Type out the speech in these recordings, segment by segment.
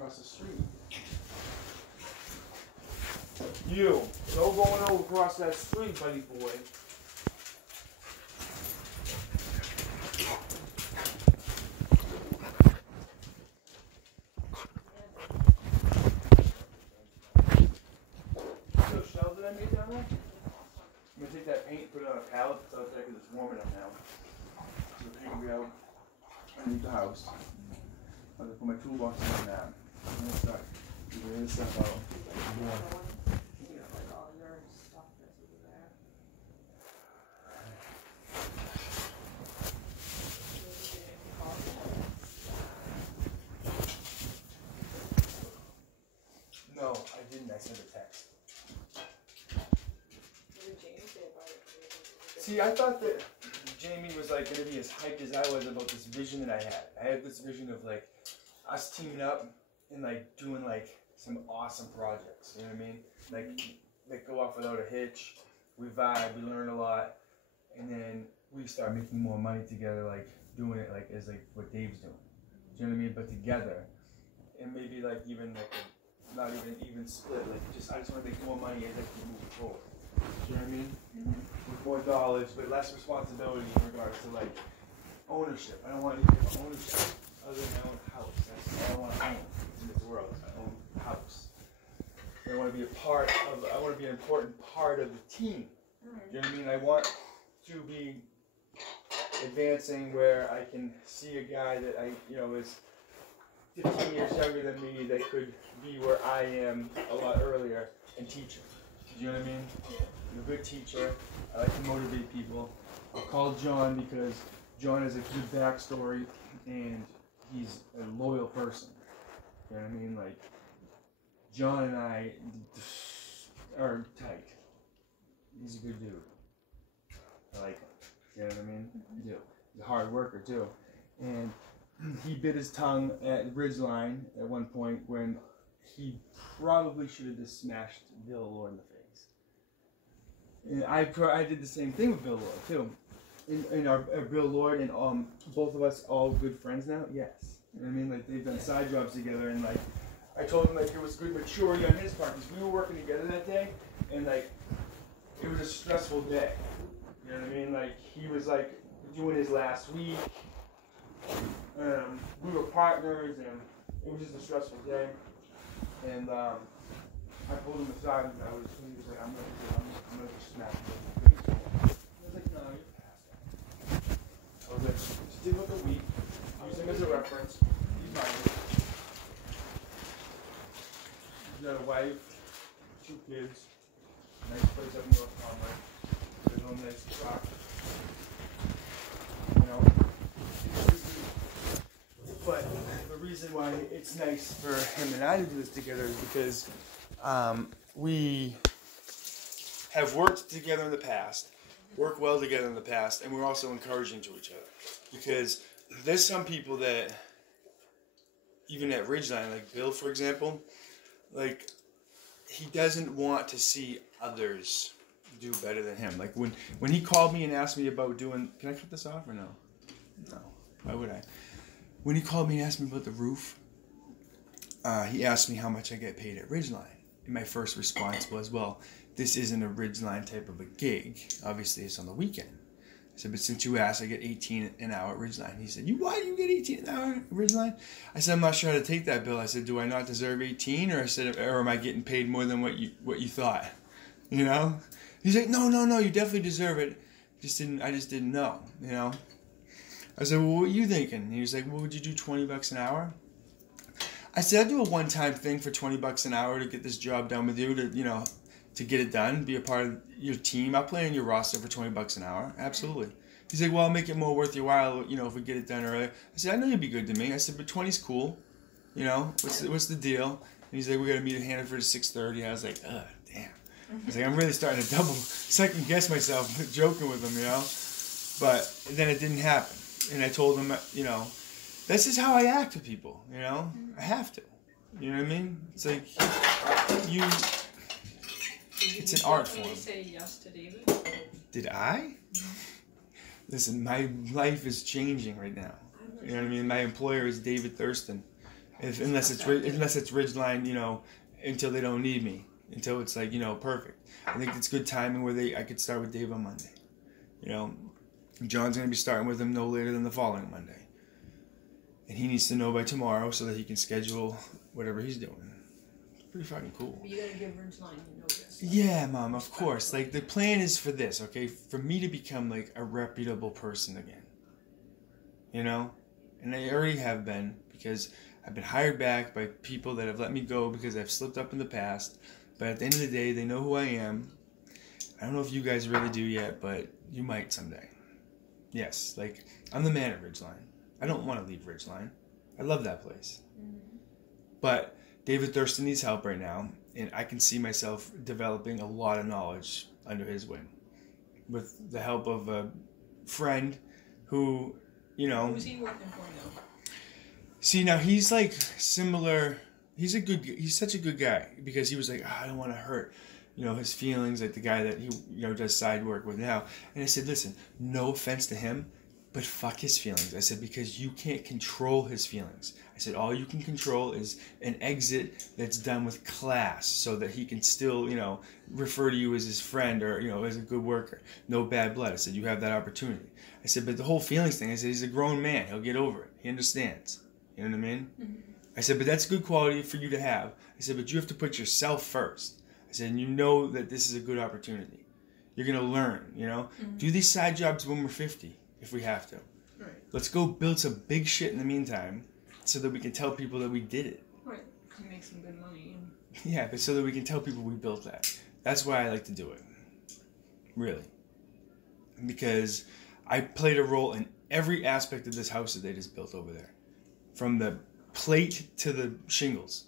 across the street. You, no going over across that street, buddy boy. Those shells that I made down there? I'm gonna take that paint, put it on a pallet that's out there because it's warm enough now. So the paint will be out underneath the house. I'm gonna put my toolbox on that. I'm gonna start moving this stuff out. Yeah. No, I didn't. I sent a text. What did Jamie say about it? See, I thought that Jamie was like gonna be as hyped as I was about this vision that I had. I had this vision of like us teaming up and like doing like some awesome projects. You know what I mean? Like go off without a hitch. We vibe. We learn a lot, and then we start making more money together. Like doing it like as like what Dave's doing. Do you know what I mean? But together, and maybe like even like. Not even split, like I just want to make more money as I keep moving forward. Do you know what I mean? With more dollars, but less responsibility in regards to like ownership. I don't want anything of ownership other than my own house. That's all I want to own in this world, is my own house. I want to be I want to be an important part of the team. Do you know what I mean? I want to be advancing where I can see a guy that is 15 years younger than me that could be where I am a lot earlier and teach him. Do you know what I mean? I'm a good teacher. I like to motivate people. I called John because John has a good backstory and he's a loyal person. You know what I mean? Like, John and I are tight. He's a good dude. I like him. You know what I mean? I do. He's a hard worker too. And he bit his tongue at Ridgeline at one point when he probably should have just smashed Bill Lord in the face. And I did the same thing with Bill Lord too. And our Bill Lord and both of us all good friends now. Yes, you know what I mean, like they've done side jobs together, and like I told him like it was good maturity on his part because we were working together that day, and like it was a stressful day. You know what I mean? Like he was like doing his last week. We were partners, and it was just a stressful day. And I pulled him aside, and he was like, I'm gonna just smash him. I was like, no, you're past that. I was like, just give him a week, use him as a reference. He's mine. He's got a wife, 2 kids, nice place up in North Conway. There's no nice truck. You know? But the reason why it's nice for him and I to do this together is because we have worked together in the past, worked well together in the past, and we're also encouraging to each other. Because there's some people that, even at Ridgeline, like Bill, for example, like he doesn't want to see others do better than him. Like when he called me and asked me about doing, can I cut this off or no? No. Why would I? When he called me and asked me about the roof, he asked me how much I get paid at Ridgeline. And my first response was, well, this isn't a Ridgeline type of a gig. Obviously, it's on the weekend. I said, but since you asked, I get $18 an hour at Ridgeline. He said, why do you get $18 an hour at Ridgeline? I said, I'm not sure how to take that, Bill. I said, do I not deserve 18? Or I said, or am I getting paid more than what you thought? You know? He's like, no, you definitely deserve it. I just didn't know, you know? I said, well, what were you thinking? And he was like, well, would you do $20 an hour? I said, I'd do a one-time thing for $20 an hour to get this job done with you, to get it done, be a part of your team. I'll play on your roster for $20 an hour. Absolutely. He's like, well, I'll make it more worth your while, if we get it done earlier. I said, I know you'd be good to me. I said, but 20's cool. What's the deal? And he's like, we got to meet at Hannaford at 6:30. I was like, damn. I was like, I'm really starting to second guess myself, joking with him, But then it didn't happen. And I told him, this is how I act with people, I have to. You know what I mean? It's like, it's an art form. Did you say yes to David? Did I? Listen, my life is changing right now. You know what I mean? My employer is David Thurston. unless it's Ridgeline, you know, until they don't need me, until it's like, you know, perfect. I think it's good timing where I could start with Dave on Monday. You know, John's gonna be starting with him no later than the following Monday, and he needs to know by tomorrow so that he can schedule whatever he's doing. It's pretty fucking cool. But you gotta give Ridgeline notice. Yeah, Mom, of course. Like, the plan is for this, okay? For me to become, like, a reputable person again. You know? And I already have been, because I've been hired back by people that have let me go because I've slipped up in the past. But at the end of the day, they know who I am. I don't know if you guys really do yet, but you might someday. Yes, like, I'm the man at Ridgeline. I don't want to leave Ridgeline. I love that place. Mm-hmm. But David Thurston needs help right now, and I can see myself developing a lot of knowledge under his wing with the help of a friend who, you know... Who's he working for now? See, now he's like similar... He's such a good guy because he was like, I don't want to hurt, you know, his feelings, like the guy that he, you know, does side work with now. And I said, listen, no offense to him, but fuck his feelings. I said, because you can't control his feelings. I said, all you can control is an exit that's done with class so that he can still, you know, refer to you as his friend or, you know, as a good worker. No bad blood. I said, you have that opportunity. I said, but the whole feelings thing, I said, he's a grown man. He'll get over it. He understands. You know what I mean? Mm-hmm. I said, but that's good quality for you to have. I said, but you have to put yourself first. I said, and you know that this is a good opportunity. You're going to learn, you know? Mm-hmm. Do these side jobs when we're 50, if we have to. Right. Let's go build some big shit in the meantime so that we can tell people that we did it. Right. You make some good money. Yeah, but so that we can tell people we built that. That's why I like to do it. Really. Because I played a role in every aspect of this house that they just built over there. From the plate to the shingles.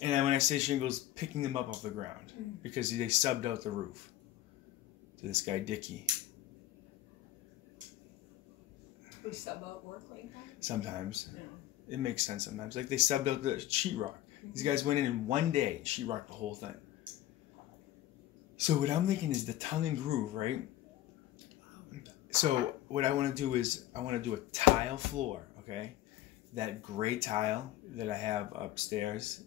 And when I say shingles, picking them up off the ground. Because they subbed out the roof to this guy, Dickie. We sub out work like that? Sometimes. Yeah. It makes sense sometimes. Like they subbed out the sheetrock. These guys went in one day and sheetrocked the whole thing. So what I'm thinking is the tongue and groove, right? So what I want to do is I want to do a tile floor, okay? That gray tile that I have upstairs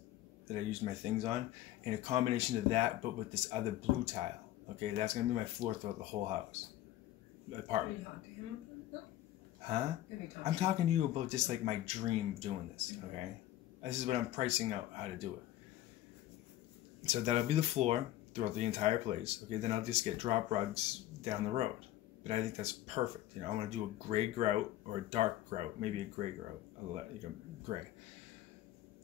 that I use my things on, and a combination of that, but with this other blue tile. Okay, that's gonna be my floor throughout the whole house, apartment. Have you talked to him about Huh? I'm talking to you about just like my dream of doing this. Okay, this is what I'm pricing out how to do it. So that'll be the floor throughout the entire place. Okay, then I'll just get drop rugs down the road. But I think that's perfect. You know, I want to do a gray grout or a dark grout, maybe a gray grout, gray.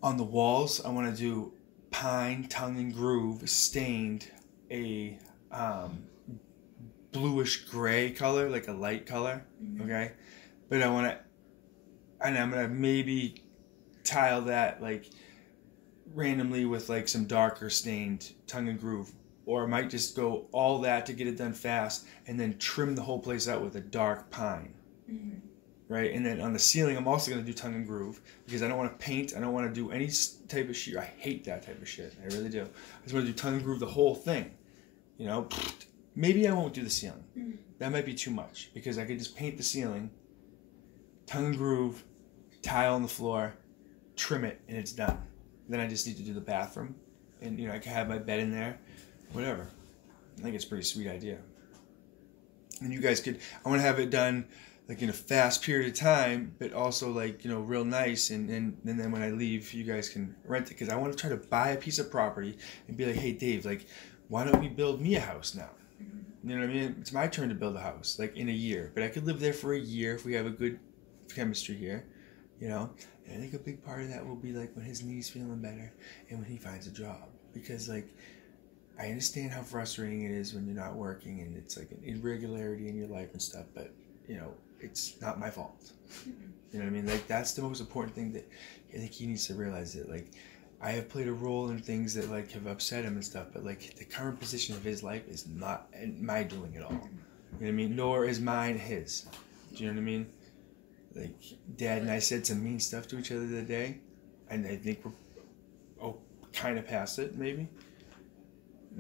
On the walls, I want to do pine, tongue and groove, stained a bluish gray color, like a light color. Okay, but I want to, and I'm gonna maybe tile that like randomly with like some darker stained tongue and groove. Or I might just go all that to get it done fast and then trim the whole place out with a dark pine. Mm-hmm. Right? And then on the ceiling, I'm also going to do tongue and groove because I don't want to paint. I don't want to do any type of shit. I hate that type of shit. I really do. I just want to do tongue and groove the whole thing. You know? Maybe I won't do the ceiling. Mm-hmm. That might be too much because I could just paint the ceiling, tongue and groove, tile on the floor, trim it, and it's done. Then I just need to do the bathroom. And, you know, I can have my bed in there. Whatever. I think it's a pretty sweet idea. And you guys could, I want to have it done like in a fast period of time, but also like, you know, real nice. And then when I leave, you guys can rent it. Because I want to try to buy a piece of property and be like, hey, Dave, like, why don't we build me a house now? You know what I mean? It's my turn to build a house, like in a year. But I could live there for a year if we have a good chemistry here, you know? And I think a big part of that will be like when his knee's feeling better and when he finds a job. Because like, I understand how frustrating it is when you're not working and it's like an irregularity in your life and stuff, but, you know, it's not my fault. You know what I mean? Like, that's the most important thing that I think he needs to realize that, like, I have played a role in things that, like, have upset him and stuff, but, like, the current position of his life is not my doing at all. You know what I mean? Nor is mine his. Do you know what I mean? Like, Dad and I said some mean stuff to each other the other day, and I think we're kind of past it, maybe.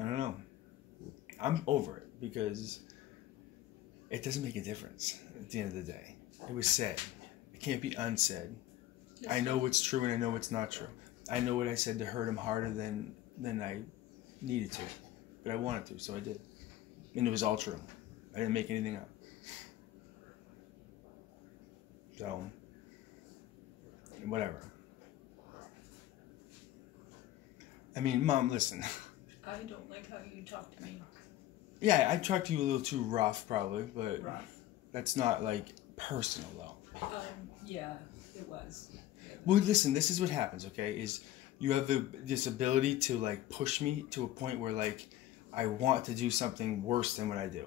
I don't know. I'm over it because it doesn't make a difference at the end of the day. It was said. It can't be unsaid. I know what's true and I know what's not true. I know what I said to hurt him harder than I needed to. But I wanted to, so I did. And it was all true. I didn't make anything up. So, whatever. I mean, Mom, listen. I don't like how you talk to me. Yeah, I talked to you a little too rough, probably, but Rough. that's not, like, personal, though. Yeah, it was. Well, listen, this is what happens, okay, is you have this ability to, like, push me to a point where, like, I want to do something worse than what I do.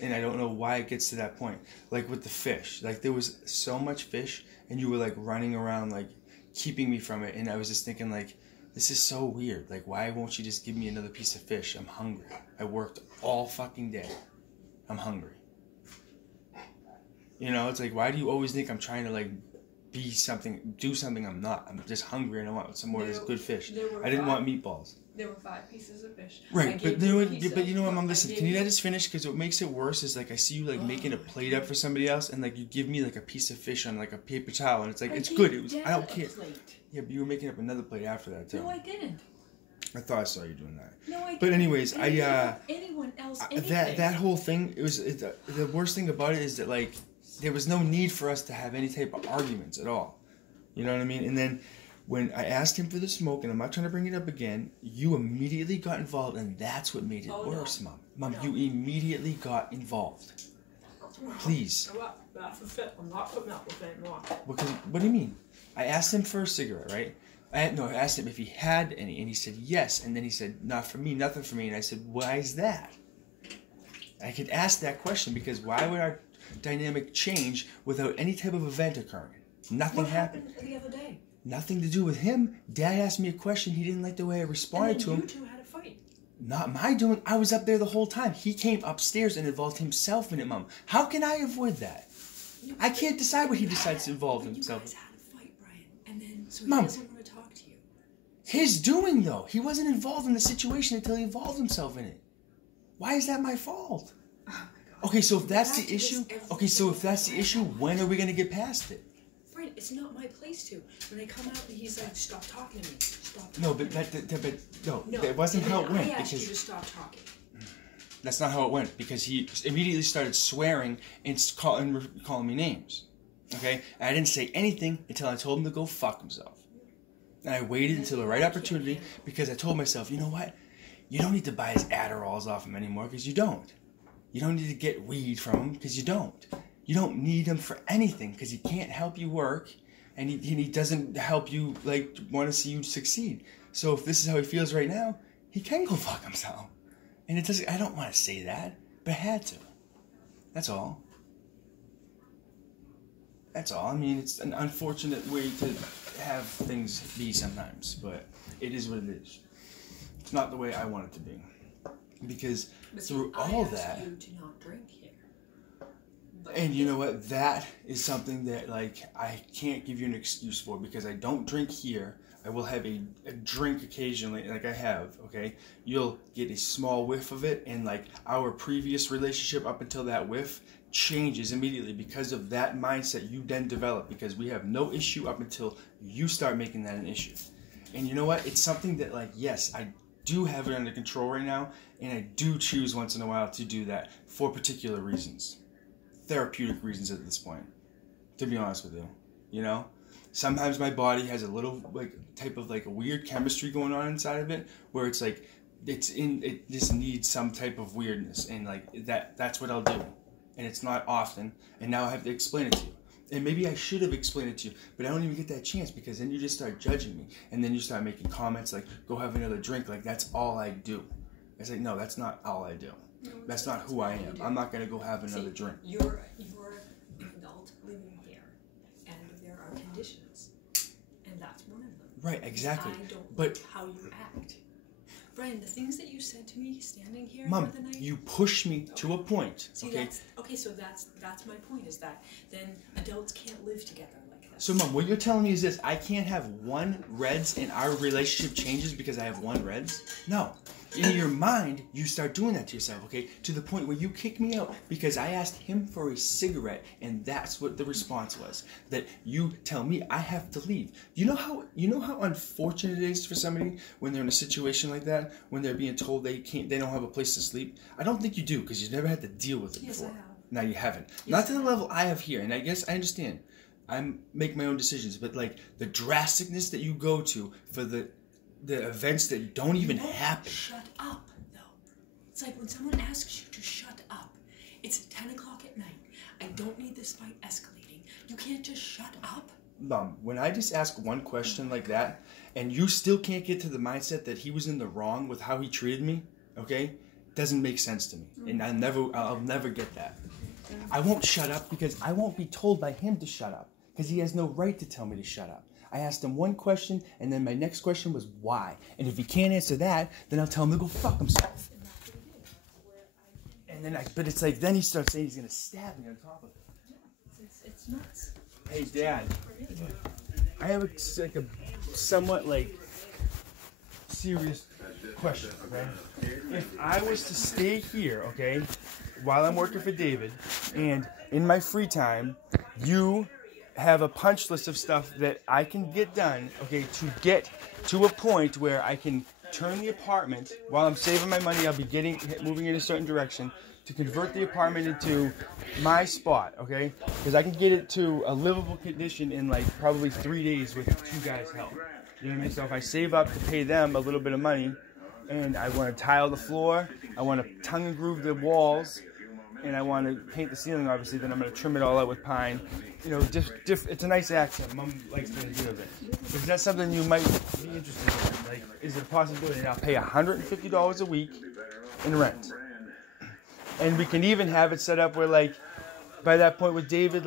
And I don't know why it gets to that point. Like, with the fish. Like, there was so much fish, and you were, like, running around, like, keeping me from it, and I was just thinking, like, this is so weird. Like, why won't you just give me another piece of fish? I'm hungry. I worked all fucking day. I'm hungry. You know, it's like, why do you always think I'm trying to, like, be something, do something I'm not? I'm just hungry and I want some more of this good fish. I didn't want meatballs. There were 5 pieces of fish. Right, but you know what, Mom, listen, can you let us finish? Because what makes it worse is, like, I see you, like, making a plate up for somebody else, and, like, you give me, like, a piece of fish on, like, a paper towel, and it's like, it's good. It was, I don't care. Yeah, but you were making up another plate after that, too. No, I didn't. I thought I saw you doing that. No, I didn't. But anyways, anyone else, anything. that whole thing, the worst thing about it is that, like, there was no need for us to have any type of arguments at all. You know what I mean? And then when I asked him for the smoke, and I'm not trying to bring it up again, you immediately got involved, and that's what made it worse, Mom. Mom, you immediately got involved. Please. That's a fit. I'm not putting up with it anymore. What do you mean? I asked him for a cigarette, right? I asked him if he had any, and he said yes, and then he said, not for me, nothing for me, and I said, why is that? I could ask that question, because why would our dynamic change without any type of event occurring? Nothing happened. What happened the other day? Nothing to do with him. Dad asked me a question. He didn't like the way I responded to him. You two had a fight. Not my doing. I was up there the whole time. He came upstairs and involved himself in it, Mom. How can I avoid that? I can't decide what he decides to involve himself in. You guys had a fight, Brian, and then so he Mom, doesn't want to talk to you. His doing, though. He wasn't involved in the situation until he involved himself in it. Why is that my fault? Oh my God. Okay, so if that's the issue, when are we going to get past it? Brian, it's not my place to. When I come out and he's like, stop talking to me. Stop talking No, to but me. that wasn't how it went. I asked you Because to stop talking. that's not how it went, because he immediately started swearing and calling me names. Okay? And I didn't say anything until I told him to go fuck himself. And I waited until the right opportunity, because I told myself, you know what? You don't need to buy his Adderalls off him anymore, because you don't. You don't need to get weed from him, because you don't. You don't need him for anything, because he can't help you work, and he doesn't help you, like, want to see you succeed. So if this is how he feels right now, he can go fuck himself. And it doesn't. I don't want to say that, but I had to. That's all. That's all. I mean, it's an unfortunate way to have things be sometimes, but it is what it is. It's not the way I want it to be. Because through all that... you to not drink here. And you know what? That is something that, like, I can't give you an excuse for, because I don't drink here. I will have a drink occasionally, like I have, okay? You'll get a small whiff of it, and, like, our previous relationship up until that whiff changes immediately because of that mindset you then develop, because we have no issue up until you start making that an issue. And you know what? It's something that, like, yes, I do have it under control right now, and I do choose once in a while to do that for particular reasons. Therapeutic reasons at this point, to be honest with you. You know? Sometimes my body has a little, like, type of, like, a weird chemistry going on inside of it, where it's like, it just needs some type of weirdness, and, like, that's what I'll do. And it's not often, and now I have to explain it to you. And maybe I should have explained it to you, but I don't even get that chance, because then you just start judging me, and then you start making comments like, go have another drink, like that's all I do. I say, no, that's not all I do. No, that's not who I am. I'm not going to go have another drink. You're an adult living here, and there are conditions, and that's one of them. Right, exactly. I don't but like how you act. Brian, the things that you said to me standing here Mom, the other night, you pushed me to a point. See, okay? So that's my point, is that then adults can't live together like this. So, Mom, what you're telling me is this: I can't have one Reds and our relationship changes because I have one Reds? No, in your mind, you start doing that to yourself, okay? To the point where you kick me out because I asked him for a cigarette, and that's what the response was. That you tell me I have to leave. You know how unfortunate it is for somebody when they're in a situation like that, when they're being told they don't have a place to sleep? I don't think you do, because you've never had to deal with it before. I have. No, you haven't. Yes, Not to the level I have here, and I guess I understand. I make my own decisions, but like the drasticness that you go to for the events that don't even happen. Shut up, though. It's like when someone asks you to shut up. It's 10 o'clock at night. I don't need this fight escalating. You can't just shut up. Mom, when I just ask one question like that, and you still can't get to the mindset that he was in the wrong with how he treated me, okay, doesn't make sense to me, and I'll never get that. I won't shut up because I won't be told by him to shut up, because he has no right to tell me to shut up. I asked him one question, and then my next question was why. And if he can't answer that, then I'll tell him to go fuck himself. And then but it's like, then he starts saying he's gonna stab me on top of it. It's nuts. Hey, Dad, I have a somewhat serious question, okay? If I was to stay here, okay, while I'm working for David, and in my free time, you have a punch list of stuff that I can get done, okay, to get to a point where I can turn the apartment, while I'm saving my money, I'll be moving in a certain direction, to convert the apartment into my spot, okay? Because I can get it to a livable condition in probably 3 days with 2 guys' help. You know what I mean? So if I save up to pay them a little bit of money, and I want to tile the floor, I want to tongue and groove the walls, and I want to paint the ceiling, obviously, then I'm going to trim it all out with pine. You know, it's a nice accent. Mom likes to do it. Is that something you might be interested in? Is it a possibility? And I'll pay $150 a week in rent. And we can even have it set up where, by that point with David,